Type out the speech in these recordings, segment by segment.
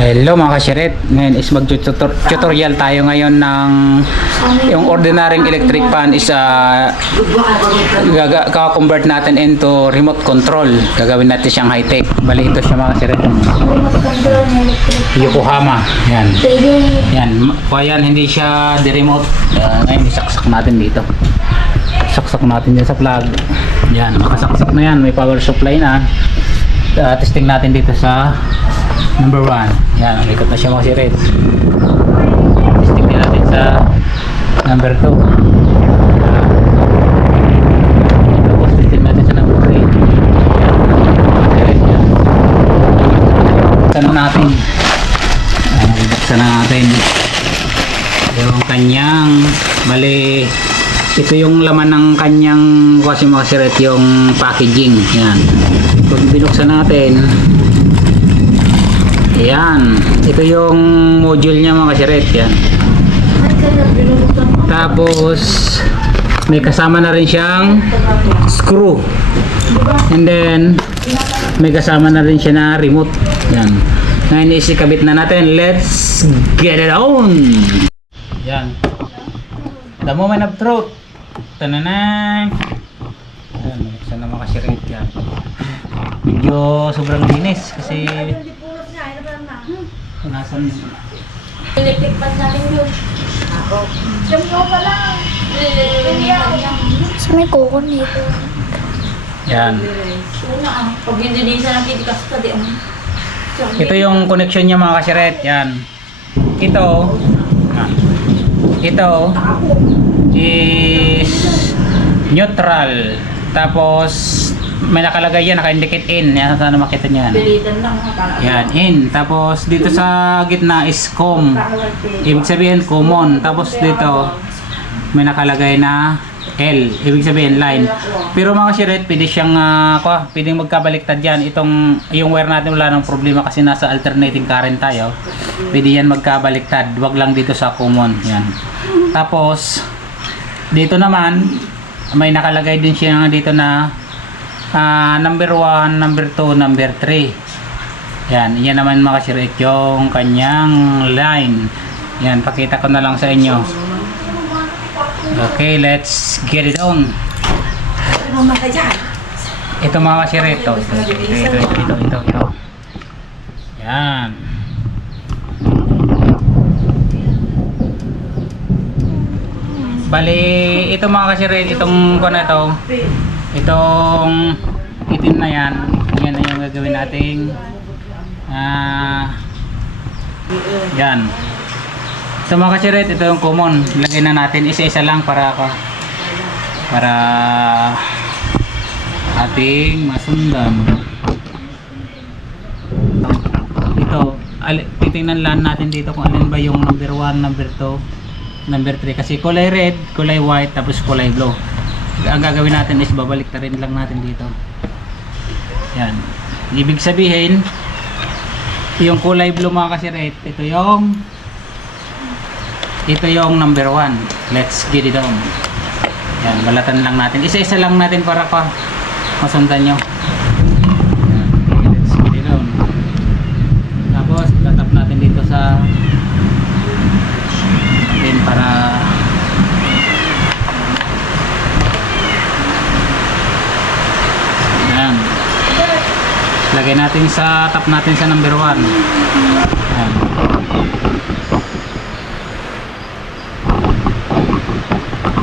Hello mga kashiret, ngayon is mag-tutorial tayo ngayon ng yung ordinaryong electric fan is kaka-convert natin into remote control. Gagawin natin siyang high-tech. Bali ito siya mga kashiret. Yokohama. Yan. Yan. Yan, hindi siya di-remote. Ngayon isaksak natin dito. Saksak natin dyan sa plug. Yan, makasaksak na yan. May power supply na. Testing natin dito sa number 1. Yan, ikot na siya mga sirit. Testing din natin sa number 2. Tapos testing natin sa number 3. Yan. Buksan na natin. Buksan na natin. Yung kanyang, bali, ito yung laman ng kanyang kasi mga sirit, yung packaging. Yan. Kung binuksan natin, yan, ito yung module niya mga kasiret. Yan. Tapos may kasama na rin siyang screw. And then may kasama na rin siya na remote. Yan. Ngayon isikabit na natin. Let's get it on. Yan. The moment of truth. Tananay. Yan, buksan na mga kasiret. Yan. Medyo sobrang linis kasi punasan electric pan natin yun. Ako. Siyempre ko pala. So may kuko nito. yan. Pag hindi din siya nakitikas ka di. Ito yung connection niya mga kasiret. Yan. Ito is neutral. Tapos may nakalagay yan, naka-indicate in. Yan, sana makita niyo yan. Pilitan lang. Yan, in. Tapos dito sa gitna is com. Ibig sabihin common. Tapos dito may nakalagay na L. Ibig sabihin line. Pero mga shiret, pwede siyang pwedeng magkabaliktad yan. Yung wire natin wala nang problema kasi nasa alternating current tayo. Pwede yan magkabaliktad. Wag lang dito sa common. Yan. Tapos dito naman may nakalagay din siya dito na number 1, number 2, number 3. Yan, yan naman mga kasiret yung kanyang line. Yan, pakita ko na lang sa inyo. Okay, let's get it on. Ito mga kasiret, ito. Yan. Bali, ito mga kasiret, itong kuno ito. Itong itim na yan, yan na yung gagawin nating yan. Ito mga kasiret, ito yung common. Lagyan na natin isa-isa lang para ating masundan. Ito, titingnan lang natin dito kung alin ba yung number 1, number 2, number 3. Kasi kulay red, kulay white, tapos kulay blue. Ang gagawin natin is babalik na rin lang natin dito. Yan. Ibig sabihin, yung kulay blue mga kasiret, ito yung number 1. Let's get it on. Yan, balatan lang natin. Isa-isa lang natin para masundan nyo. Yan. Let's get it on. Tapos, tatap natin dito sa natin para lagay natin sa tap natin sa number 1. Ayan.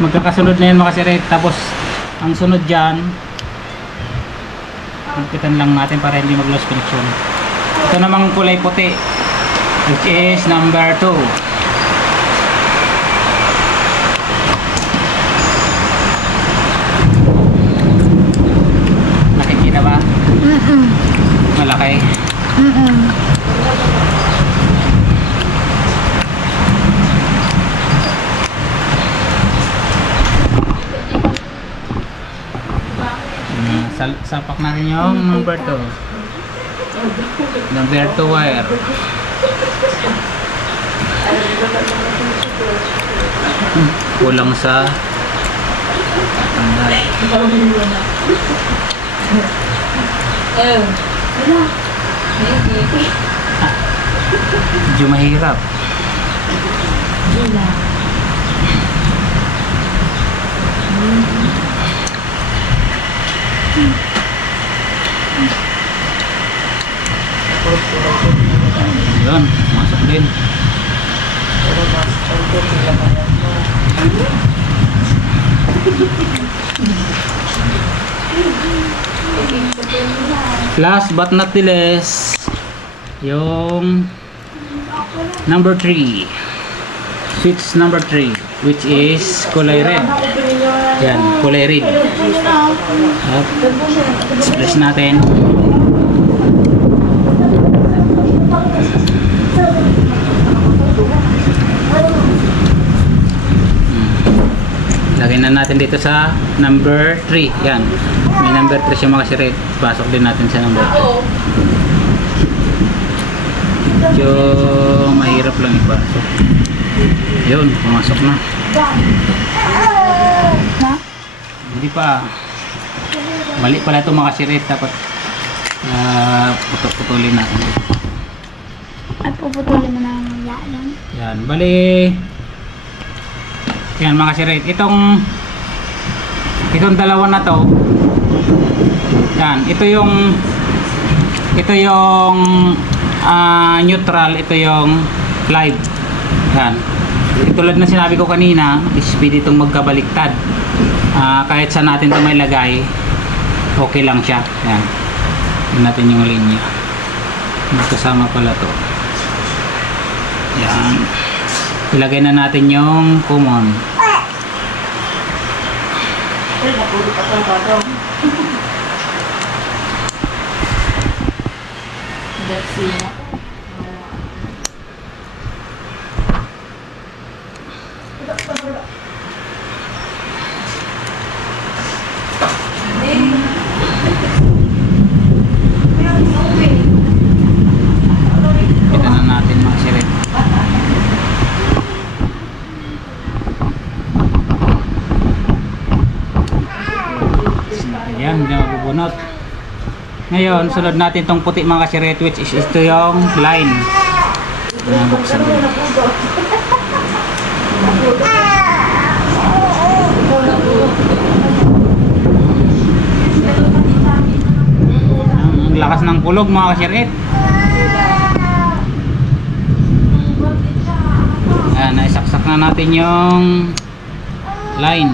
Magkakasunod na yan mga kasiret. Tapos ang sunod dyan magpitan lang natin para hindi mag-loss connection. Ito namang kulay puti, which is number 2. Nakikita ba? Malaki. Sapak natin yung number 2. Number 2 wire. Kulang sa tanggal. Medyo mahirap. Yun, masok din. Last but not the least, yung number 3. Switch number 3, which is kulay red. Yan, kulay red. At, splash natin. Lagyan na natin dito sa number 3. Yan. May number 3 siya mga siret. Pasok din natin sa number 3. Medyo mahirap lang ipasok. Yun, pumasok na. Hindi pa. Mali pala ito mga siret. Dapat putulin natin. At puputulin mo na ang yan. Yan, bali. Yan mga siret. Itong dalawa na to. Yan, ito yung neutral, ito yung live. Yan. Tulad na sinabi ko kanina, speed itong magkabaliktad. Kahit saan natin ito may lagay, okay lang siya. Yan. Yan natin yung linya. Magkasama pala to. Yan. Ilagay na natin yung common. Kita na natin mga siret. Ayan, hindi na mabubunot. Ngayon, sunod natin itong puti mga kasiret, which is ito yung line. Buksan mo. Ang lakas ng kulog mga kasiret. Ayan, naisaksak na natin yung line.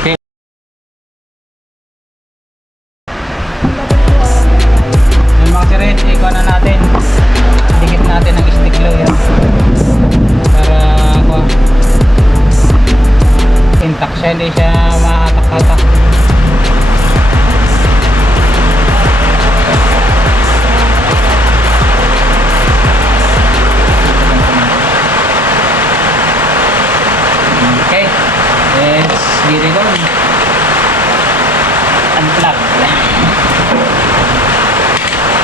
Okay. Yung mga siret, ikaw na natin. Dikit natin ang stick glue yan. Para intact siya, hindi siya mahatak-hatak. Okay, let's get it on. Unplug.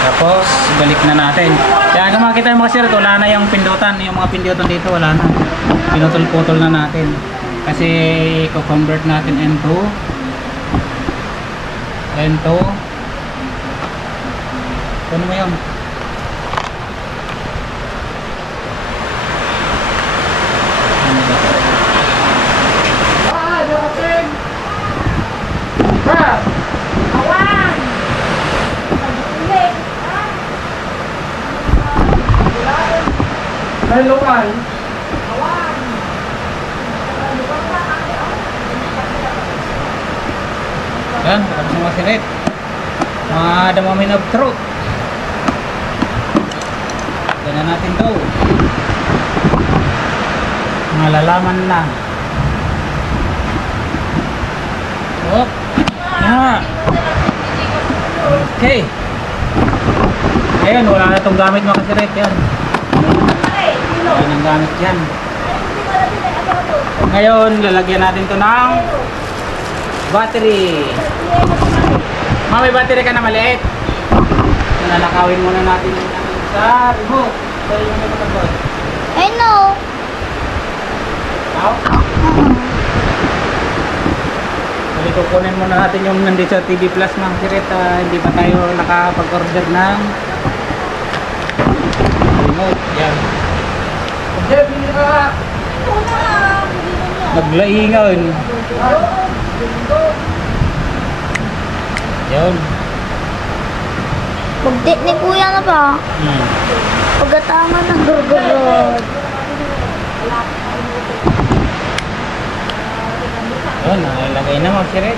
Tapos, balik na natin. Kaya kung makikita yung mga siret, wala na yung pindutan. Yung mga pindutan dito, wala na. Pinutol-putol na natin. Kasi, i-convert natin into ano mo yun? Hello, man. Yan, tapos mga siret. Mga damamin of truth. Ganyan natin to. Malalaman na. Hop. Yeah. Okay. Ayun, wala na itong gamit mga siret. Yan. Wala nang gamit yan. Ngayon, lalagyan natin to ng battery. May battery ka na maliit. Nalakawin muna natin sa remote. Dahil yung may patagod. I know. Out. Balik kukunin muna natin yung nandito sa TV Plus mga sirit. Hindi pa tayo nakapag-order ng remote. Yan. Hindi, bili ka! Naglaingan. Yun. Pagdit ni kuya na ba? Pagkatama ng gurgurod. Yun, nakalagay na mga sirit.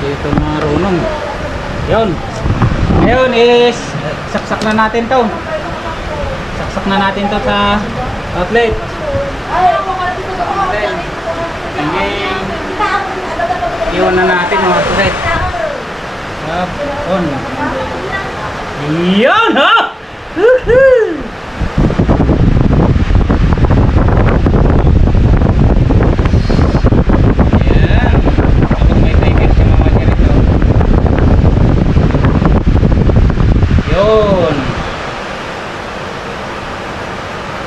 Dito marunong. Yun. Ngayon is saksak na natin to. Saksak na natin to sa outlet. Iwan na natin mga sirit. On. Yun ha! Woohoo! Yan. Tapos may timer si mga sirit to. Yun.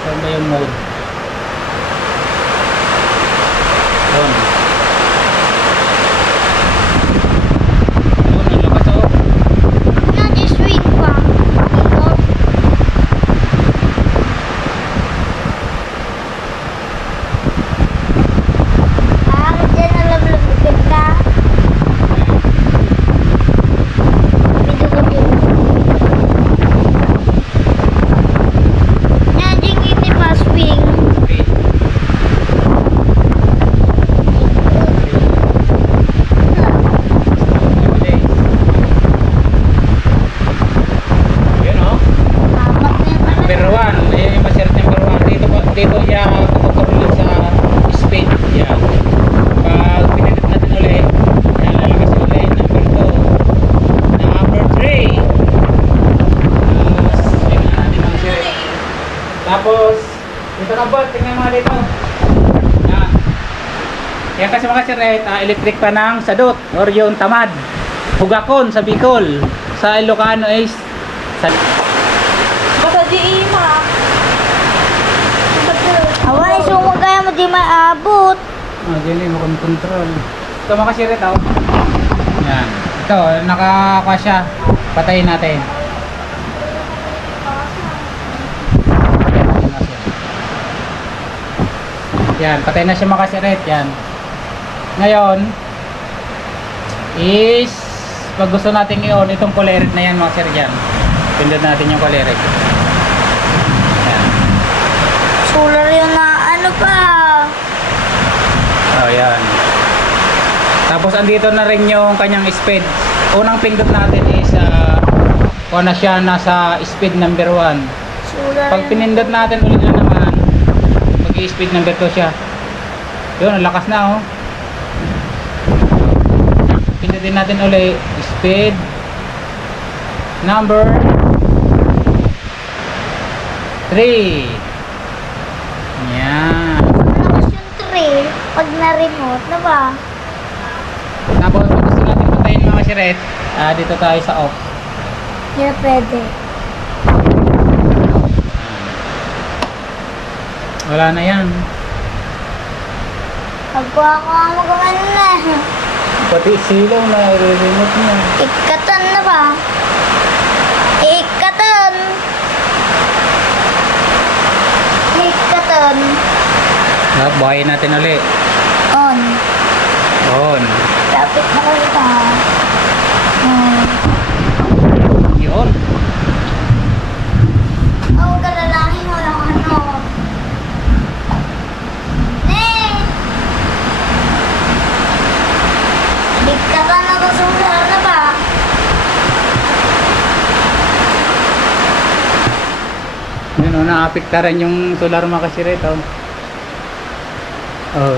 Saan ba yung mode? Yun. Yun, ang lakas oh. Nag-swing pa. Ito. Dyan nalablabigan ka. Video ko din. Yan, dyan hindi pa swing. Okay. Yun oh. Tamat na yung Number 1. Ayan yung masyarat number 1. Dito siya kukontrol sa speed. Yan. Pag pinindot natin ulit, yan lalakas ulit. Number 2. Number 3. Tapos, tingnan natin ang sirit. Tapos, dito ka bot. Tingnan mga dito. Yan. Yan kasi mga sirit, electric pa ng sadot or yung tamad. Hugakon sa Bicol. Sa Ilocano is sa Basta di ima. Away, sumagaya mo di maabot. ganyan mo control. Ito mga sirit oh. Yan. Ito, nakakwa siya. Patayin natin. Yan, patay na siya mga sirit. Yan. Ngayon, is pag gusto natin i-on itong choleric na yan mga sirit yan. Pindot natin yung choleric. Yan. Solar yun na ano pa. Oh, yan. Tapos andito na rin yung kanyang speed. Unang pindot natin is kuha na siya nasa speed number 1. Solar Pag pinindot natin ulit na naman, mag-i-speed number 2 siya. Yun, ang lakas na oh. Pindutin natin ulit, speed number 3. Yan. Malakas yung tray pag na-remote na ba? Tapos pag gusto natin patayin mga siret, dito tayo sa off. Hindi na pwede. Wala na yan. Pagkuha ko ang magawin na. Pati silaw na remote niya. Ikatan na ba? Ikatan! Ikatan! Buhayin natin ulit. On. On. Lapit na kayo pa. Yun. Oh, kalalahin mo lang ano. Ikatan na ba solar na ba? Yun o, naapekta rin yung solar mga kasiret oh. Oh.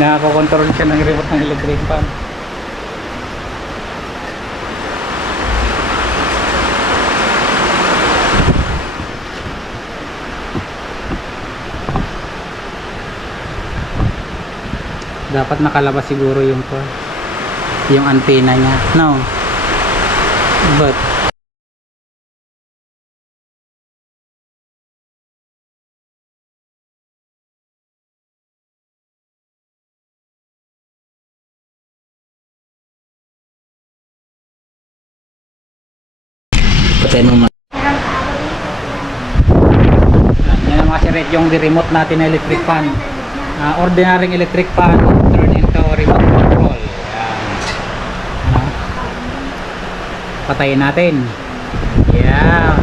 Nakakontrol siya ng remote ng electric fan. Dapat nakalabas siguro yung antena niya. No. But patayin mo man. Yan ang mga siret yung remote natin na electric fan. Ordinary electric fan turn into remote control. Yan. Patayin natin. Yan.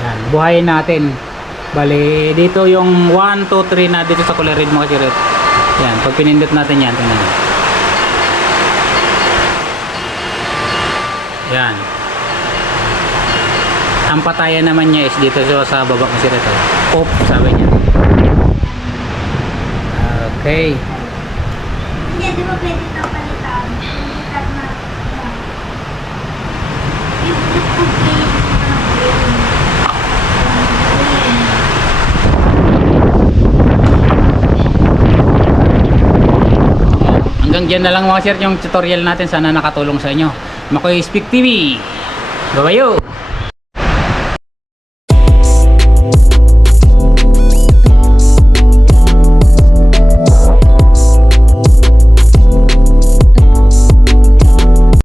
Yan. Buhayin natin. Bali, dito yung 1, 2, 3 na dito sa color red mga siret. Yan. Pag pinindot natin yan, tingnan nyo. Yan. Ang patayan naman niya is dito sa baba kasi rito. Off, sabi niya. Okay. Hindi, di ba pwede ito palitan? Palitan na. Yung tubig. Hanggang dyan na lang mga sir yung tutorial natin. Sana nakatulong sa inyo. Makoy Speak TV. Babayo!